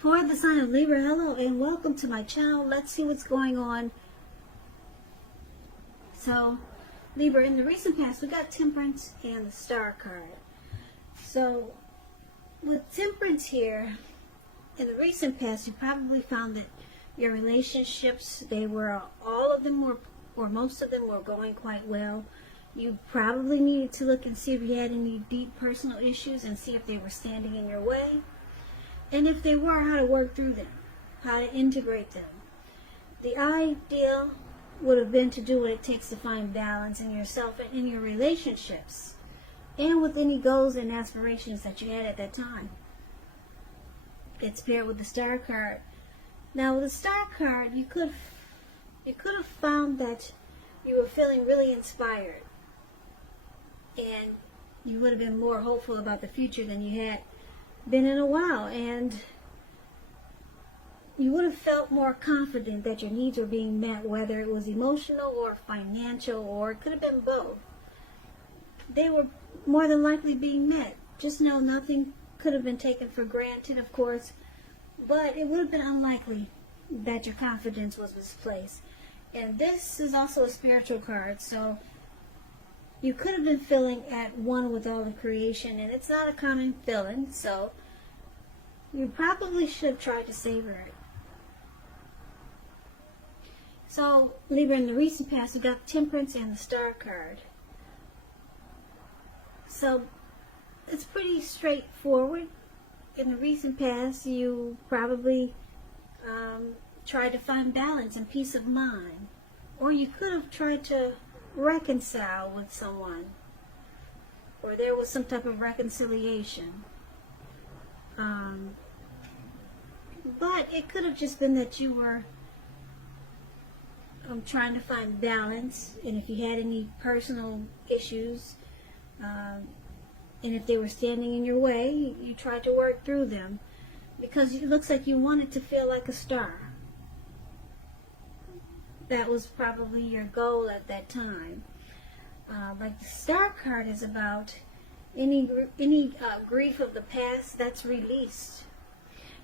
For the sign of Libra, hello and welcome to my channel. Let's see what's going on. So, Libra, in the recent past, we got Temperance and the Star card. So, with Temperance here, in the recent past, you probably found that your relationships, all of them were, or most of them were going quite well. You probably needed to look and see if you had any deep personal issues and see if they were standing in your way. And if they were, how to work through them, how to integrate them. The ideal would have been to do what it takes to find balance in yourself and in your relationships, and with any goals and aspirations that you had at that time. It's paired with the Star card. Now, with the Star card, you could have found that you were feeling really inspired, and you would have been more hopeful about the future than you had been in a while, and you would have felt more confident that your needs were being met, whether it was emotional or financial, or it could have been both. They were more than likely being met. Just know nothing could have been taken for granted, of course, but it would have been unlikely that your confidence was misplaced. And this is also a spiritual card, so you could have been feeling at one with all of creation, and it's not a common feeling, so you probably should have tried to savor it. So, Libra, in the recent past, we got Temperance and the Star card. So, it's pretty straightforward. In the recent past, you probably tried to find balance and peace of mind. Or you could have tried to reconcile with someone, or there was some type of reconciliation, but it could have just been that you were trying to find balance, and if you had any personal issues, and if they were standing in your way, you tried to work through them, because it looks like you wanted to feel like a star. That was probably your goal at that time. Like the Star card is about any grief of the past that's released.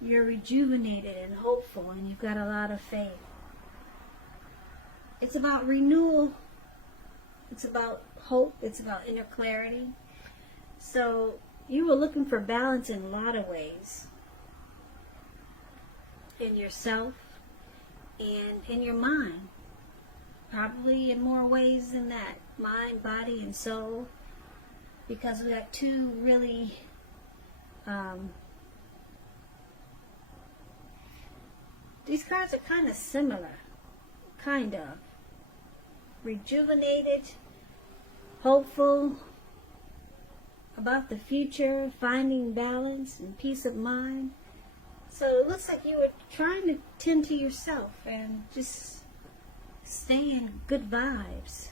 You're rejuvenated and hopeful, and you've got a lot of faith. It's about renewal. It's about hope. It's about inner clarity. So you were looking for balance in a lot of ways. In yourself, and in your mind, probably in more ways than that, mind, body, and soul, because we got two really these cards are kind of similar, rejuvenated, hopeful about the future, finding balance and peace of mind. So it looks like you were trying to tend to yourself and just stay in good vibes.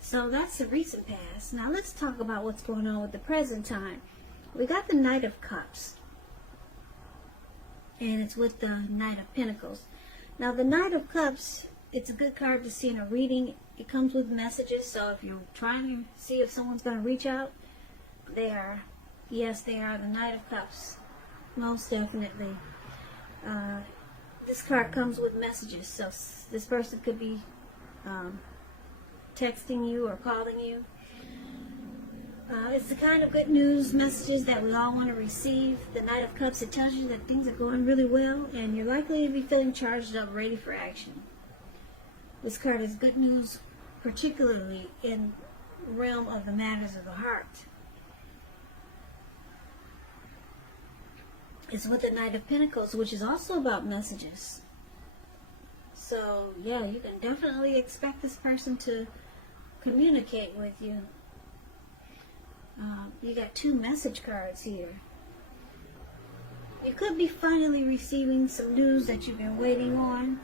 So that's the recent past. Now let's talk about what's going on with the present time. We got the Knight of Cups, and it's with the Knight of Pentacles. Now the Knight of Cups, it's a good card to see in a reading. It comes with messages, so if you're trying to see if someone's going to reach out, they are. Yes, they are the Knight of Cups. Most definitely. This card comes with messages, so this person could be texting you or calling you. It's the kind of good news messages that we all want to receive. The Knight of Cups, it tells you that things are going really well, and you're likely to be feeling charged up, ready for action. This card is good news, particularly in the realm of the matters of the heart. It's with the Knight of Pentacles, which is also about messages. So, yeah, you can definitely expect this person to communicate with you. You got two message cards here. You could be finally receiving some news that you've been waiting on,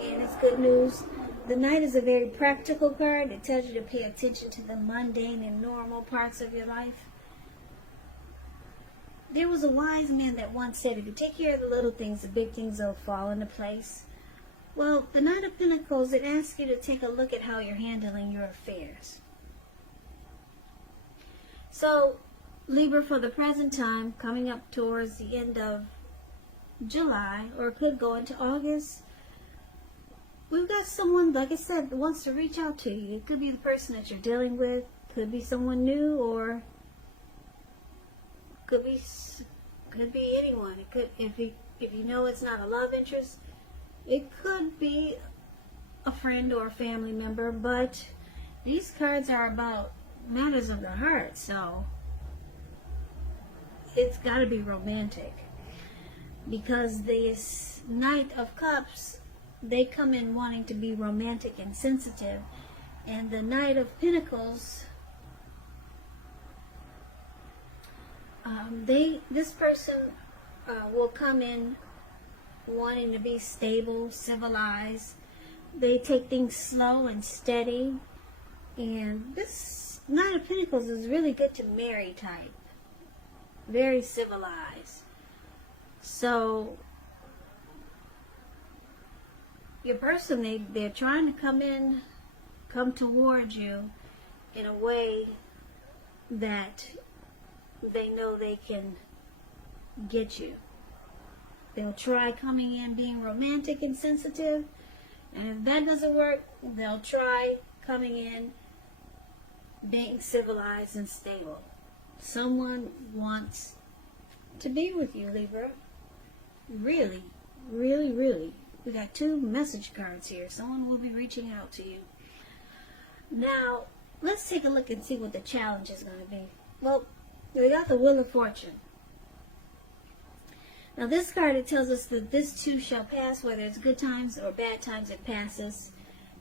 and it's good news. The Knight is a very practical card. It tells you to pay attention to the mundane and normal parts of your life. There was a wise man that once said, if you take care of the little things, the big things will fall into place. Well, the Knight of Pentacles, it asks you to take a look at how you're handling your affairs. So, Libra, for the present time, coming up towards the end of July, or it could go into August. We've got someone, like I said, that wants to reach out to you. It could be the person that you're dealing with, could be someone new, or could be anyone. It could, if you know it's not a love interest, it could be a friend or a family member. But these cards are about matters of the heart, so it's got to be romantic, because this Knight of Cups, they come in wanting to be romantic and sensitive, and the Knight of Pentacles, this person will come in wanting to be stable, civilized. They take things slow and steady, and this Knight of Pentacles is really good to marry type, very civilized. So your person, they're trying to come towards you in a way that they know they can get you. They'll try coming in being romantic and sensitive, and if that doesn't work, they'll try coming in being civilized and stable. Someone wants to be with you, Libra. Really, really, really. We got 2 message cards here. Someone will be reaching out to you. Now, let's take a look and see what the challenge is going to be. Well, we got the Wheel of Fortune. Now, this card, it tells us that this too shall pass, whether it's good times or bad times, it passes.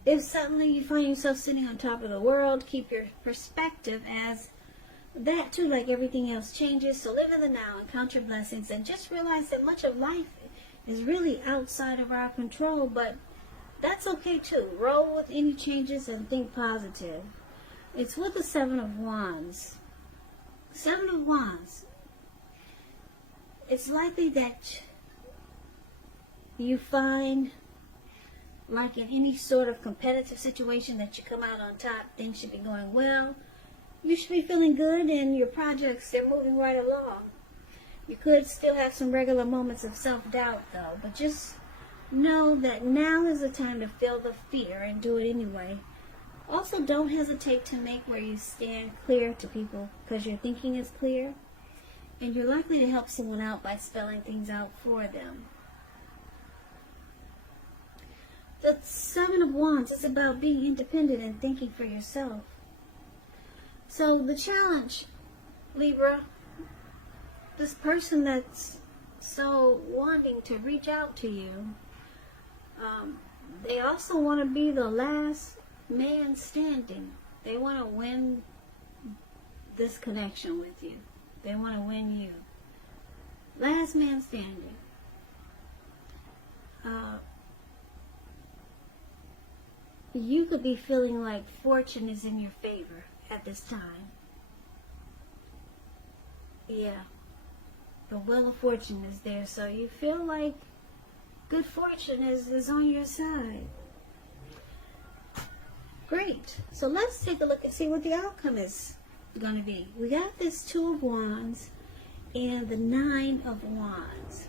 If suddenly you find yourself sitting on top of the world, keep your perspective as that too, like everything else, changes. So live in the now and count your blessings, and just realize that much of life is really outside of our control, but that's okay too. Roll with any changes and think positive. It's with the 7 of Wands. 7 of Wands. It's likely that you find, like in any sort of competitive situation, that you come out on top. Things should be going well. You should be feeling good, and your projects, they're moving right along. You could still have some regular moments of self-doubt, though, but just know that now is the time to feel the fear and do it anyway. Also, don't hesitate to make where you stand clear to people, because your thinking is clear, and you're likely to help someone out by spelling things out for them. The 7 of Wands is about being independent and thinking for yourself. So the challenge, Libra, this person that's so wanting to reach out to you, they also want to be the last man standing. They want to win this connection with you. They want to win you. Last man standing. You could be feeling like fortune is in your favor at this time. Yeah. The Wheel of Fortune is there, so you feel like good fortune is on your side. Great. So let's take a look and see what the outcome is going to be. We got this 2 of Wands and the 9 of Wands.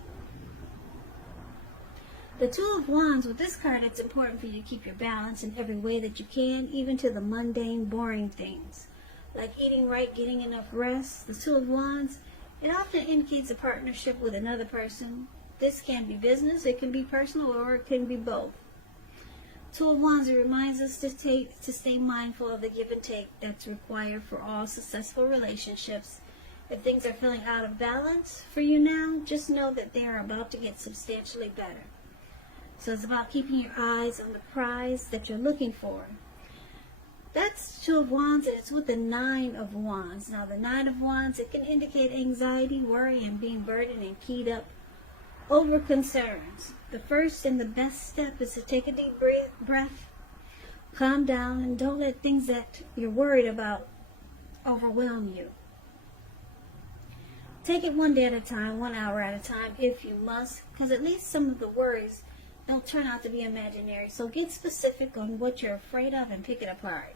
The 2 of Wands, with this card, it's important for you to keep your balance in every way that you can, even to the mundane, boring things, like eating right, getting enough rest. The 2 of Wands, it often indicates a partnership with another person. This can be business, it can be personal, or it can be both. 2 of Wands, it reminds us to stay mindful of the give and take that's required for all successful relationships. If things are feeling out of balance for you now, just know that they are about to get substantially better. So it's about keeping your eyes on the prize that you're looking for. That's 2 of Wands, and it's with the 9 of Wands. Now, the 9 of Wands, it can indicate anxiety, worry, and being burdened and keyed up over concerns. The first and the best step is to take a deep breath, calm down, and don't let things that you're worried about overwhelm you. Take it one day at a time, 1 hour at a time, if you must, because at least some of the worries, they'll turn out to be imaginary. So get specific on what you're afraid of and pick it apart.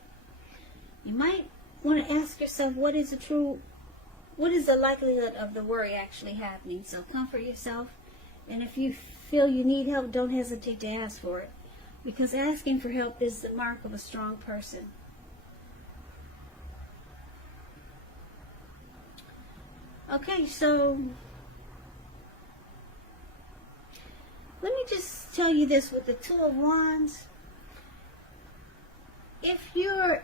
You might want to ask yourself, what is the likelihood of the worry actually happening? So comfort yourself And if you feel you need help, don't hesitate to ask for it, because asking for help is the mark of a strong person. Okay, so let me just tell you this with the Two of Wands. If you're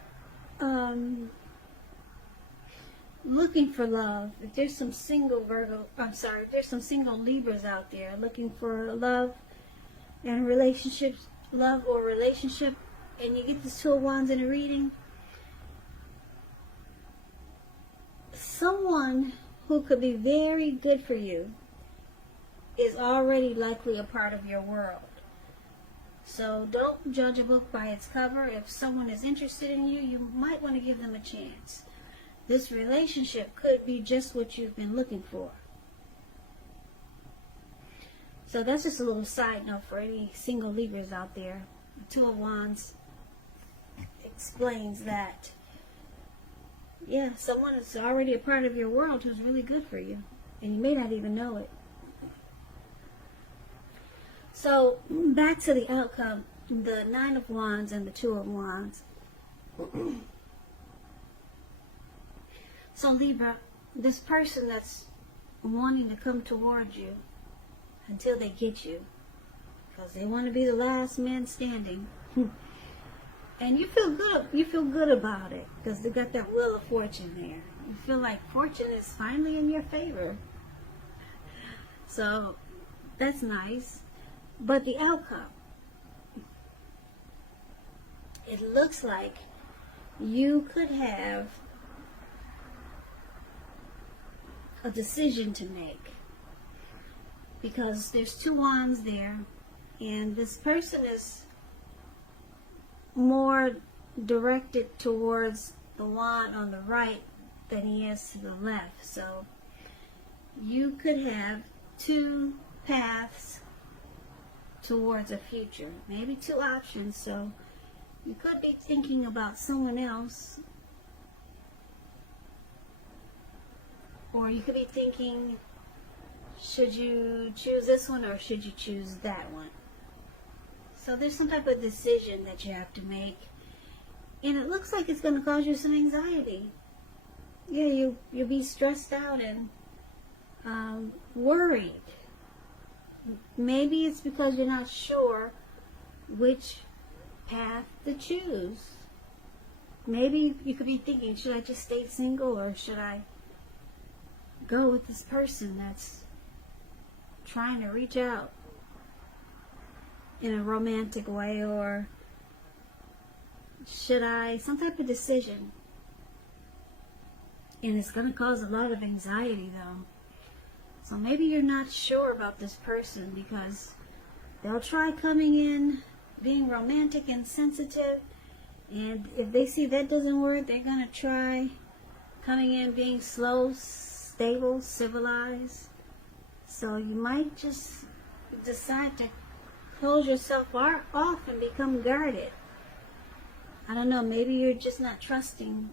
looking for love, if there's some single if there's some single Libras out there looking for love and relationships, love or relationship, and you get this Two of Wands in a reading, someone who could be very good for you is already likely a part of your world. So don't judge a book by its cover. If someone is interested in you, you might want to give them a chance. This relationship could be just what you've been looking for. So that's just a little side note for any single Libras out there. The Two of Wands explains that. Yeah, someone is already a part of your world who's really good for you, and you may not even know it. So, back to the outcome, the Nine of Wands and the Two of Wands. So, Libra, this person that's wanting to come towards you until they get you, because they want to be the last man standing. And you feel good about it, because they got that Wheel of Fortune there. You feel like fortune is finally in your favor. So, that's nice. But the outcome, it looks like you could have a decision to make, because there's two wands there, and this person is more directed towards the wand on the right than he is to the left. So you could have two paths towards a future, maybe two options. So you could be thinking about someone else, or you could be thinking, should you choose this one or should you choose that one? So there's some type of decision that you have to make, and it looks like it's going to cause you some anxiety. Yeah, you'll be stressed out and worried. Maybe it's because you're not sure which path to choose. Maybe you could be thinking, should I just stay single, or should I go with this person that's trying to reach out in a romantic way, or should I, some type of decision. And it's going to cause a lot of anxiety though. So maybe you're not sure about this person, because they'll try coming in being romantic and sensitive, and if they see that doesn't work, they're going to try coming in being slow, stable, civilized. So you might just decide to close yourself off and become guarded. I don't know, maybe you're just not trusting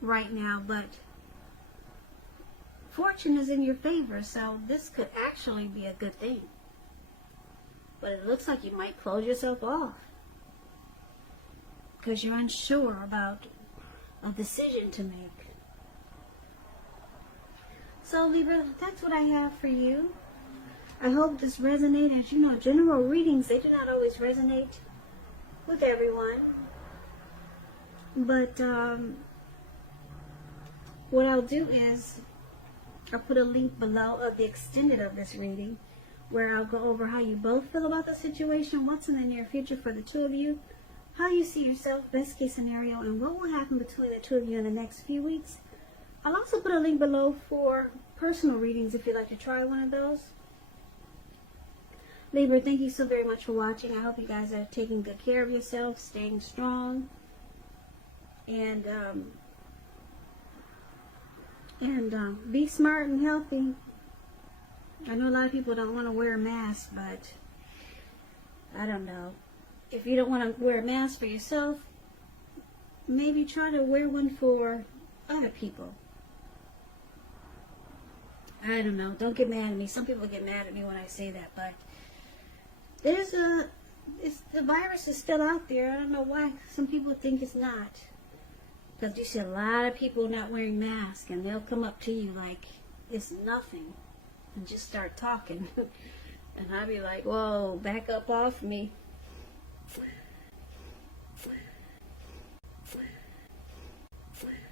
right now, but fortune is in your favor, so this could actually be a good thing. But it looks like you might close yourself off because you're unsure about a decision to make. So Libra, that's what I have for you. I hope this resonates. As you know, general readings, they do not always resonate with everyone. But what I'll do is I'll put a link below of the extended of this reading, where I'll go over how you both feel about the situation, what's in the near future for the two of you, how you see yourself, best case scenario, and what will happen between the two of you in the next few weeks. I'll also put a link below for personal readings if you'd like to try one of those. Libra, thank you so very much for watching. I hope you guys are taking good care of yourself, staying strong, and be smart and healthy. I know a lot of people don't want to wear a mask, but I don't know. If you don't want to wear a mask for yourself, maybe try to wear one for other people. I don't know. Don't get mad at me. Some people get mad at me when I say that, but the virus is still out there. I don't know why some people think it's not. Because you see a lot of people not wearing masks, and they'll come up to you like it's nothing and just start talking. And I'll be like, whoa, back up off me.